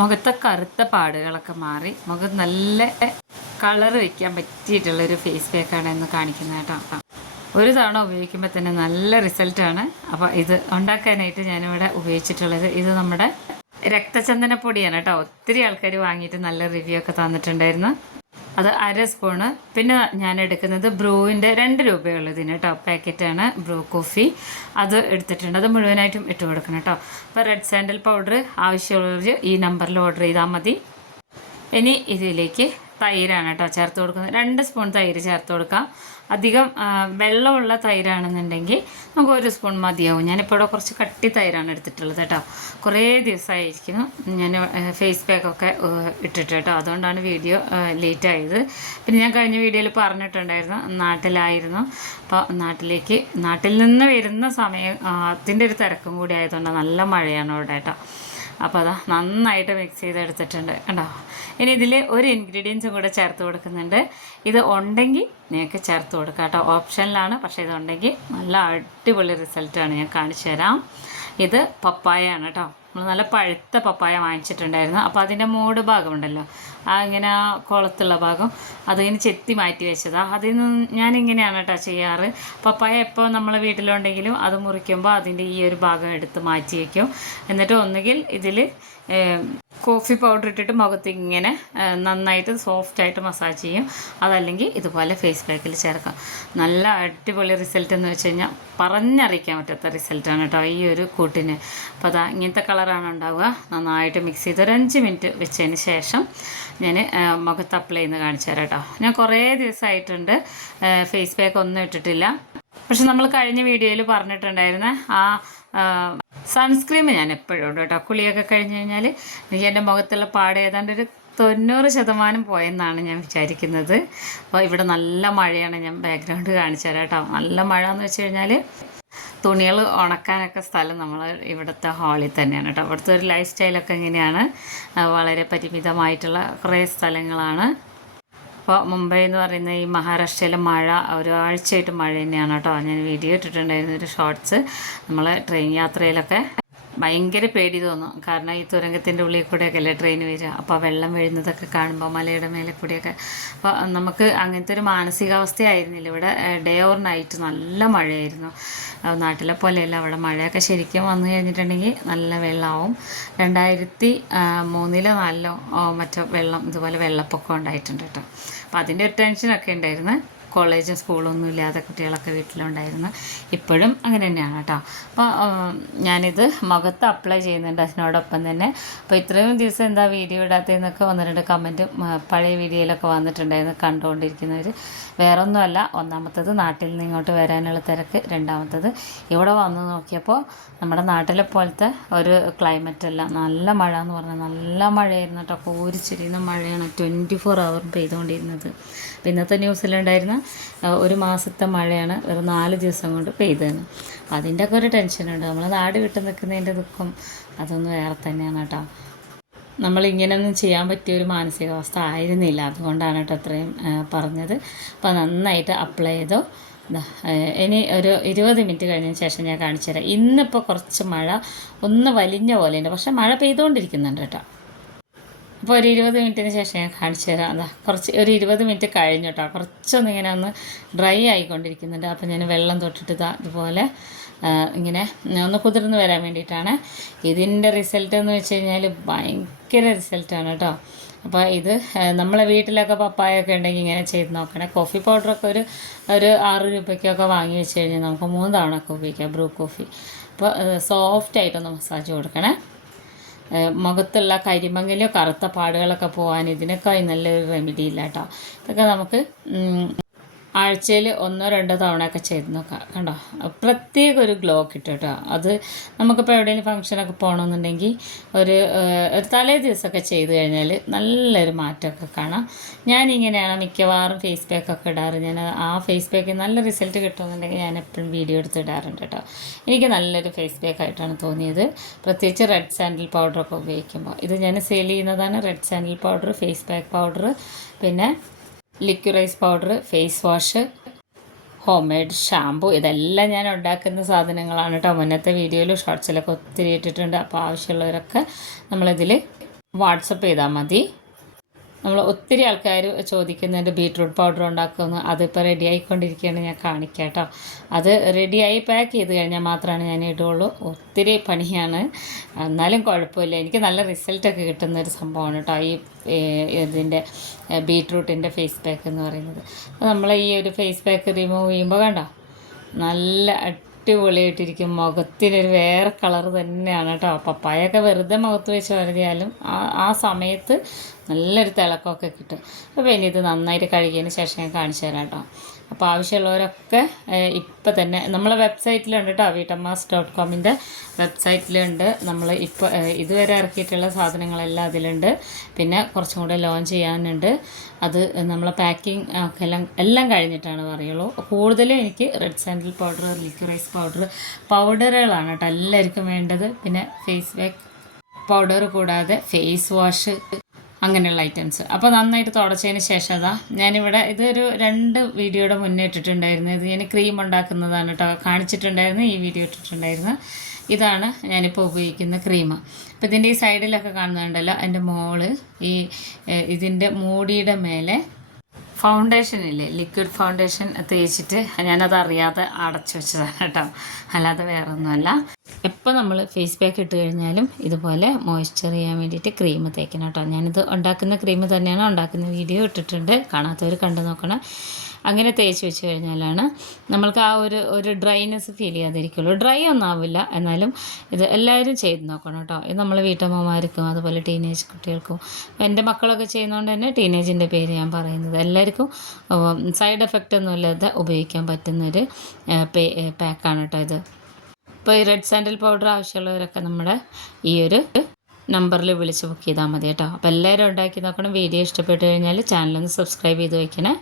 മുഖത്തെ കറുത്ത പാടുകളൊക്കെ മാറി മുഖം നല്ല കളർ വയ്ക്കാൻ പറ്റിയിട്ടുള്ളൊരു ഫേസ് പാക്കാണ് എന്ന് കാണിക്കുന്നത് കേട്ടോ. ഒരു തവണ ഉപയോഗിക്കുമ്പോൾ തന്നെ നല്ല റിസൾട്ടാണ്. അപ്പോൾ ഇത് ഉണ്ടാക്കാനായിട്ട് ഞാനിവിടെ ഉപയോഗിച്ചിട്ടുള്ളത് ഇത് നമ്മുടെ രക്തചന്ദനപ്പൊടിയാണ് കേട്ടോ. ഒത്തിരി ആൾക്കാർ വാങ്ങിയിട്ട് നല്ല റിവ്യൂ ഒക്കെ തന്നിട്ടുണ്ടായിരുന്നു. അത് 1/2 സ്പൂണ്. പിന്നെ ഞാൻ എടുക്കുന്നത് ബ്രൂവിൻ്റെ 2 രൂപയുള്ളതിന് കേട്ടോ പാക്കറ്റാണ് ബ്രൂ കോഫി. അത് എടുത്തിട്ടുണ്ട്. അത് മുഴുവനായിട്ടും ഇട്ട് കൊടുക്കണം കേട്ടോ. അപ്പോൾ റെഡ് സാൻഡൽ പൗഡർ ആവശ്യമുള്ളവർ ഈ നമ്പറിൽ ഓർഡർ ചെയ്താൽ മതി. ഇനി ഇതിലേക്ക് തൈരാണ് കേട്ടോ ചേർത്ത് കൊടുക്കുന്നത്. 2 സ്പൂൺ തൈര് ചേർത്ത് കൊടുക്കാം. അധികം വെള്ളമുള്ള തൈരാണെന്നുണ്ടെങ്കിൽ നമുക്ക് 1 സ്പൂൺ മതിയാവും. ഞാനിപ്പോൾ ഇവിടെ കുറച്ച് കട്ടി തൈരാണ് എടുത്തിട്ടുള്ളത് കേട്ടോ. കുറേ ദിവസമായിരിക്കുന്നു ഞാൻ ഫേസ് പാക്കൊക്കെ ഇട്ടിട്ട് കേട്ടോ. അതുകൊണ്ടാണ് വീഡിയോ ലേറ്റ് ആയത്. പിന്നെ ഞാൻ കഴിഞ്ഞ വീഡിയോയിൽ പറഞ്ഞിട്ടുണ്ടായിരുന്നു നാട്ടിലായിരുന്നു. അപ്പോൾ നാട്ടിൽ നിന്ന് വരുന്ന സമയം അതിൻ്റെ ഒരു തിരക്കും കൂടി ആയതുകൊണ്ട് നല്ല മഴയാണ് അവിടെ കേട്ടോ. അപ്പോൾ അതാ നന്നായിട്ട് മിക്സ് ചെയ്തെടുത്തിട്ടുണ്ട് കണ്ടോ. ഇനി ഇതിൽ ഒരു ഇൻഗ്രീഡിയൻസും കൂടെ ചേർത്ത് കൊടുക്കുന്നുണ്ട്. ഇത് ഉണ്ടെങ്കിൽ നിങ്ങൾക്ക് ചേർത്ത് കൊടുക്കാം കേട്ടോ. ഓപ്ഷനിലാണ്, പക്ഷേ ഇതുണ്ടെങ്കിൽ നല്ല അടിപൊളി റിസൾട്ടാണ്. ഞാൻ കാണിച്ചു തരാം. ഇത് പപ്പായയാണ് കേട്ടോ. നമ്മൾ നല്ല പഴുത്ത പപ്പായ വാങ്ങിച്ചിട്ടുണ്ടായിരുന്നു. അപ്പോൾ അതിൻ്റെ മൂട് ഭാഗമുണ്ടല്ലോ, ഇങ്ങനെ കുളത്തുള്ള ഭാഗം അതിങ്ങനെ ചെത്തി മാറ്റി വെച്ചതാണ്. അതിൽ നിന്ന് ഞാനിങ്ങനെയാണ് കേട്ടോ ചെയ്യാറ്. പപ്പായ എപ്പോൾ നമ്മൾ വീട്ടിലുണ്ടെങ്കിലും അത് മുറിക്കുമ്പോൾ അതിൻ്റെ ഈ ഒരു ഭാഗം എടുത്ത് മാറ്റി വയ്ക്കും. എന്നിട്ട് ഒന്നുകിൽ ഇതിൽ കോഫി പൗഡർ ഇട്ടിട്ട് മുഖത്ത് ഇങ്ങനെ നന്നായിട്ട് സോഫ്റ്റായിട്ട് മസാജ് ചെയ്യും. അതല്ലെങ്കിൽ ഇതുപോലെ ഫേസ് പാക്കിൽ ചേർക്കാം. നല്ല അടിപൊളി റിസൾട്ട് എന്ന് വെച്ച് കഴിഞ്ഞാൽ പറഞ്ഞറിയിക്കാൻ പറ്റാത്ത റിസൾട്ടാണ് കേട്ടോ ഈ ഒരു കൂട്ടിന്. അപ്പോൾ അതാ ഇങ്ങനത്തെ കളറാണ് ഉണ്ടാവുക. നന്നായിട്ട് മിക്സ് ചെയ്ത് ഒരു 5 മിനിറ്റ് വെച്ചതിന് ശേഷം ഞാൻ മുഖത്ത് അപ്ലൈ ചെയ്യുന്നത് കാണിച്ചു തരാം കേട്ടോ. ഞാൻ കുറേ ദിവസമായിട്ടുണ്ട് ഫേസ് പാക്ക് ഒന്നും ഇട്ടിട്ടില്ല. പക്ഷെ നമ്മൾ കഴിഞ്ഞ വീഡിയോയിൽ പറഞ്ഞിട്ടുണ്ടായിരുന്ന ആ സൺസ്ക്രീം ഞാൻ എപ്പോഴും ഉണ്ട് കേട്ടോ. കുളിയൊക്കെ കഴിഞ്ഞ് കഴിഞ്ഞാൽ എനിക്ക് എൻ്റെ മുഖത്തുള്ള പാട് ഏതാണ്ട് ഒരു 90% പോയെന്നാണ് ഞാൻ വിചാരിക്കുന്നത്. അപ്പോൾ ഇവിടെ നല്ല മഴയാണ്. ഞാൻ ബാക്ക്ഗ്രൗണ്ട് കാണിച്ചു തരാം കേട്ടോ. നല്ല മഴ എന്ന് വെച്ച് കഴിഞ്ഞാൽ തുണികൾ ഉണക്കാനൊക്കെ സ്ഥലം നമ്മൾ ഇവിടുത്തെ ഹാളിൽ തന്നെയാണ് കേട്ടോ. ഇവിടുത്തെ ഒരു ലൈഫ് സ്റ്റൈലൊക്കെ ഇങ്ങനെയാണ്. വളരെ പരിമിതമായിട്ടുള്ള കുറേ സ്ഥലങ്ങളാണ്. അപ്പോൾ മുംബൈ എന്ന് പറയുന്ന ഈ മഹാരാഷ്ട്രയിലെ മഴ ഒരാഴ്ചയായിട്ട് മഴ തന്നെയാണ് കേട്ടോ. ഞാൻ വീഡിയോ ഇട്ടിട്ടുണ്ടായിരുന്നു ഒരു ഷോർട്സ്. നമ്മൾ ട്രെയിൻ യാത്രയിലൊക്കെ ഭയങ്കര പേടി തോന്നും. കാരണം ഈ തുരങ്കത്തിൻ്റെ ഉള്ളിൽ കൂടെയൊക്കെ അല്ലേ ട്രെയിൻ വരിക. അപ്പോൾ വെള്ളം വീഴുന്നതൊക്കെ കാണുമ്പോൾ മലയുടെ മേലെ കൂടെയൊക്കെ അപ്പോൾ നമുക്ക് അങ്ങനത്തെ ഒരു മാനസികാവസ്ഥയായിരുന്നില്ല. ഇവിടെ ഡേ ഓർ നൈറ്റ് നല്ല മഴയായിരുന്നു. നാട്ടിലെ പോലെയല്ല, അവിടെ മഴയൊക്കെ ശരിക്കും വന്നു കഴിഞ്ഞിട്ടുണ്ടെങ്കിൽ നല്ല വെള്ളമാവും. 2003 മറ്റോ വെള്ളം ഇതുപോലെ വെള്ളപ്പൊക്കം ഉണ്ടായിട്ടുണ്ട് കേട്ടോ. അപ്പോൾ അതിൻ്റെ ഒരു ടെൻഷനൊക്കെ ഉണ്ടായിരുന്നു. കോളേജും സ്കൂളൊന്നും ഇല്ലാതെ കുട്ടികളൊക്കെ വീട്ടിലുണ്ടായിരുന്നു. ഇപ്പോഴും അങ്ങനെ തന്നെയാണ് കേട്ടോ. അപ്പോൾ ഞാനിത് മുഖത്ത് അപ്ലൈ ചെയ്യുന്നുണ്ട് അതിനോടൊപ്പം തന്നെ. അപ്പോൾ ഇത്രയും ദിവസം എന്താ വീഡിയോ ഇടാത്തതെന്നൊക്കെ 1-2 കമൻറ്റ് പഴയ വീഡിയോയിലൊക്കെ വന്നിട്ടുണ്ടായിരുന്നു കണ്ടുകൊണ്ടിരിക്കുന്നവർ. വേറൊന്നുമല്ല, ഒന്നാമത്തത് നാട്ടിൽ നിന്ന് ഇങ്ങോട്ട് വരാനുള്ള തിരക്ക്, രണ്ടാമത്തത് ഇവിടെ വന്ന് നോക്കിയപ്പോൾ നമ്മുടെ നാട്ടിലെ പോലത്തെ ഒരു ക്ലൈമറ്റ് അല്ല. നല്ല മഴ എന്ന് പറഞ്ഞാൽ നല്ല മഴയായിരുന്നു കേട്ടോ. കോരിച്ചിരിയുന്ന മഴയാണ് 24 അവർ പെയ്തുകൊണ്ടിരുന്നത്. ഇന്നത്തെ ന്യൂസിലുണ്ടായിരുന്ന 1 മാസത്തെ മഴയാണ് വെറും 4 ദിവസം കൊണ്ട് പെയ്തതെന്ന്. അപ്പോൾ അതിൻ്റെയൊക്കെ ഒരു ടെൻഷനുണ്ട്. നമ്മൾ നാട് വിട്ട് നിൽക്കുന്നതിൻ്റെ ദുഃഖം അതൊന്നും വേറെ തന്നെയാണ് കേട്ടോ. നമ്മളിങ്ങനെയൊന്നും ചെയ്യാൻ പറ്റിയൊരു മാനസികാവസ്ഥ ആയിരുന്നില്ല. അതുകൊണ്ടാണ് കേട്ടോ അത്രയും പറഞ്ഞത്. അപ്പോൾ നന്നായിട്ട് അപ്ലൈ ചെയ്തോ. ഇനി ഒരു 20 മിനിറ്റ് കഴിഞ്ഞതിന് ശേഷം ഞാൻ കാണിച്ചു തരാം. ഇന്നിപ്പോൾ കുറച്ച് മഴ ഒന്ന് വലിഞ്ഞ പോലെയുണ്ട്, പക്ഷേ മഴ പെയ്തുകൊണ്ടിരിക്കുന്നുണ്ട് കേട്ടോ. അപ്പോൾ ഒരു 20 മിനിറ്റിന് ശേഷം ഞാൻ കാണിച്ചു തരാം. ഒരു 20 മിനിറ്റ് കഴിഞ്ഞു കേട്ടോ. കുറച്ചൊന്ന് ഇങ്ങനെ ഒന്ന് ഡ്രൈ ആയിക്കൊണ്ടിരിക്കുന്നുണ്ട്. അപ്പോൾ ഞാൻ വെള്ളം തൊട്ടിട്ട് ഇതുപോലെ ഇങ്ങനെ ഒന്ന് കുതിർന്ന് വരാൻ വേണ്ടിയിട്ടാണ്. ഇതിൻ്റെ റിസൾട്ട് എന്ന് വെച്ച് കഴിഞ്ഞാൽ ഭയങ്കര റിസൾട്ടാണ് കേട്ടോ. അപ്പോൾ ഇത് നമ്മളെ വീട്ടിലൊക്കെ പപ്പായൊക്കെ ഉണ്ടെങ്കിൽ ഇങ്ങനെ ചെയ്ത് നോക്കണേ. കോഫി പൗഡറൊക്കെ ഒരു 6 രൂപയ്ക്കൊക്കെ വാങ്ങി വെച്ച് കഴിഞ്ഞാൽ നമുക്ക് 3 തവണ ഒക്കെ ഉപയോഗിക്കാം ബ്രൂ കോഫി. അപ്പോൾ സോഫ്റ്റായിട്ടൊന്ന് മസാജ് കൊടുക്കണേ. മുഖത്തുള്ള കരിമങ്ങലോ കറുത്ത പാടുകളൊക്കെ പോകാൻ ഇതിനൊക്കെ നല്ലൊരു റെമഡി ഇല്ല കേട്ടോ. ഇതൊക്കെ നമുക്ക് ആഴ്ചയിൽ 1-2 തവണയൊക്കെ ചെയ്ത് നോക്കാം. കണ്ടോ, പ്രത്യേക ഒരു ഗ്ലോ കിട്ടും കേട്ടോ. അത് നമുക്കിപ്പോൾ എവിടെയെങ്കിലും ഫംഗ്ഷനൊക്കെ പോകണമെന്നുണ്ടെങ്കിൽ ഒരു തലേ ദിവസമൊക്കെ ചെയ്ത് കഴിഞ്ഞാൽ നല്ലൊരു മാറ്റമൊക്കെ കാണാം. ഞാനിങ്ങനെയാണ് മിക്കവാറും ഫേസ് പാക്കൊക്കെ ഇടാറ്. ഞാൻ ആ ഫേസ് പാക്ക് നല്ല റിസൾട്ട് കിട്ടുമെന്നുണ്ടെങ്കിൽ ഞാൻ എപ്പോഴും വീഡിയോ എടുത്ത് ഇടാറുണ്ട് കേട്ടോ. എനിക്ക് നല്ലൊരു ഫേസ് പാക്കായിട്ടാണ് തോന്നിയത്, പ്രത്യേകിച്ച് റെഡ് സാൻഡൽ പൗഡറൊക്കെ ഉപയോഗിക്കുമ്പോൾ. ഇത് ഞാൻ സെയിൽ ചെയ്യുന്നതാണ്. Red sandal powder, face pack powder, പിന്നെ liquorice powder, face wash, homemade shampoo, ഇതെല്ലാം ഞാൻ ഉണ്ടാക്കുന്ന സാധനങ്ങളാണ് കേട്ടോ. മുന്നത്തെ വീഡിയോയിലും ഷോർട്സിലൊക്കെ ഒത്തിരി ഇട്ടിട്ടുണ്ട്. അപ്പോൾ ആവശ്യമുള്ളവരൊക്കെ നമ്മളിതിൽ വാട്സപ്പ് ചെയ്താൽ മതി. നമ്മൾ ഒത്തിരി ആൾക്കാർ ചോദിക്കുന്നുണ്ട് ബീട്രൂട്ട് പൗഡർ ഉണ്ടാക്കുമെന്ന്. അതിപ്പോൾ റെഡി ആയിക്കൊണ്ടിരിക്കുകയാണ്, ഞാൻ കാണിക്കാം കേട്ടോ. അത് റെഡിയായി പാക്ക് ചെയ്ത് കഴിഞ്ഞാൽ മാത്രമാണ് ഞാൻ ഇടുള്ളൂ. ഒത്തിരി പണിയാണ്, എന്നാലും കുഴപ്പമില്ല. എനിക്ക് നല്ല റിസൾട്ടൊക്കെ കിട്ടുന്നൊരു സംഭവമാണ് കേട്ടോ ഈ ഇതിൻ്റെ ബീട്രൂട്ടിൻ്റെ ഫേസ് പാക്ക് എന്ന് പറയുന്നത്. നമ്മൾ ഈ ഒരു ഫേസ് പാക്ക് റിമൂവ് ചെയ്യുമ്പോൾ കണ്ടോ നല്ല അടിപൊളിയായിട്ടിരിക്കും. മുഖത്തിനൊരു വേറെ കളർ തന്നെയാണ് കേട്ടോ. പപ്പായൊക്കെ വെറുതെ മുഖത്ത് വെച്ച് വരുതിയാലും ആ സമയത്ത് നല്ലൊരു തിളക്കമൊക്കെ കിട്ടും. അപ്പോൾ ഇനി ഇത് നന്നായിട്ട് കഴുകിയതിന് ശേഷം ഞാൻ കാണിച്ചു തരാം കേട്ടോ. അപ്പോൾ ആവശ്യമുള്ളവരൊക്കെ ഇപ്പം തന്നെ നമ്മളെ വെബ്സൈറ്റിലുണ്ട് കേട്ടോ, വീട്ടമ്മാസ്.comൻ്റെ വെബ്സൈറ്റിലുണ്ട്. നമ്മൾ ഇപ്പോൾ ഇതുവരെ ഇറക്കിയിട്ടുള്ള സാധനങ്ങളെല്ലാം അതിലുണ്ട്. പിന്നെ കുറച്ചും കൂടെ ലോഞ്ച് ചെയ്യാനുണ്ട്. അത് നമ്മളെ പാക്കിങ് ഒക്കെ എല്ലാം കഴിഞ്ഞിട്ടാണ് പറയുള്ളൂ. കൂടുതലും എനിക്ക് റെഡ് സാൻഡൽ പൗഡർ, ലിക്വിറൈസ് പൗഡറുകളാണ് കേട്ടോ എല്ലാവർക്കും വേണ്ടത്. പിന്നെ ഫേസ് പാക്ക് പൗഡർ കൂടാതെ ഫേസ് വാഷ് അങ്ങനെയുള്ള ഐറ്റംസ്. അപ്പോൾ നന്നായിട്ട് തുടച്ചതിന് ശേഷം ഞാനിവിടെ ഇതൊരു 2 വീഡിയോയുടെ മുന്നേ ഇട്ടിട്ടുണ്ടായിരുന്നു. ഇത് ഞാൻ ക്രീം ഉണ്ടാക്കുന്നതാണ് കേട്ടോ കാണിച്ചിട്ടുണ്ടായിരുന്നു, ഈ വീഡിയോ ഇട്ടിട്ടുണ്ടായിരുന്നു. ഇതാണ് ഞാനിപ്പോൾ ഉപയോഗിക്കുന്ന ക്രീം. അപ്പോൾ ഇതിൻ്റെ ഈ സൈഡിലൊക്കെ കാണുന്നുണ്ടല്ലോ, എൻ്റെ മോള് ഇതിൻ്റെ മൂടിയുടെ മേലെ ഫൗണ്ടേഷനില്ലേ, ലിക്വിഡ് ഫൗണ്ടേഷൻ തേച്ചിട്ട് ഞാനത് അറിയാതെ അടച്ചു വെച്ചതാണ് കേട്ടോ, അല്ലാതെ വേറെ ഒന്നുമല്ല. എപ്പോൾ നമ്മൾ ഫേസ് പാക്ക് ഇട്ട് കഴിഞ്ഞാലും ഇതുപോലെ മോയ്സ്ചർ ചെയ്യാൻ വേണ്ടിയിട്ട് ക്രീം തേക്കണം കേട്ടോ. ഞാനിത് ഉണ്ടാക്കുന്ന ക്രീം തന്നെയാണ്, ഉണ്ടാക്കുന്ന വീഡിയോ ഇട്ടിട്ടുണ്ട്, കാണാത്തവർ കണ്ടു നോക്കണം. അങ്ങനെ തേച്ച് വെച്ച് കഴിഞ്ഞാലാണ് നമ്മൾക്ക് ആ ഒരു ഡ്രൈനെസ് ഫീൽ ചെയ്യാതിരിക്കുള്ളൂ. ഡ്രൈ ഒന്നും ആവില്ല, എന്നാലും ഇത് എല്ലാവരും ചെയ്ത് നോക്കണം കേട്ടോ. ഇത് നമ്മൾ വീട്ടമ്മമാർക്കും അതുപോലെ ടീനേജ് കുട്ടികൾക്കും, എൻ്റെ മക്കളൊക്കെ ചെയ്യുന്നതുകൊണ്ട് തന്നെ ടീനേജിൻ്റെ പേര് ഞാൻ പറയുന്നത്, എല്ലാവർക്കും സൈഡ് എഫക്റ്റ് ഒന്നുമില്ലാതെ ഉപയോഗിക്കാൻ പറ്റുന്നൊരു പാക്കാണ് കേട്ടോ ഇത്. ഇപ്പോൾ ഈ റെഡ് സാൻഡൽ പൗഡർ ആവശ്യമുള്ളവരൊക്കെ നമ്മുടെ ഈ ഒരു നമ്പറിൽ വിളിച്ച് ബുക്ക് ചെയ്താൽ മതി കേട്ടോ. അപ്പോൾ എല്ലാവരും ഉണ്ടാക്കി നോക്കണം. വീഡിയോ ഇഷ്ടപ്പെട്ട് കഴിഞ്ഞാൽ ചാനലൊന്ന് സബ്സ്ക്രൈബ് ചെയ്ത് വയ്ക്കണേ.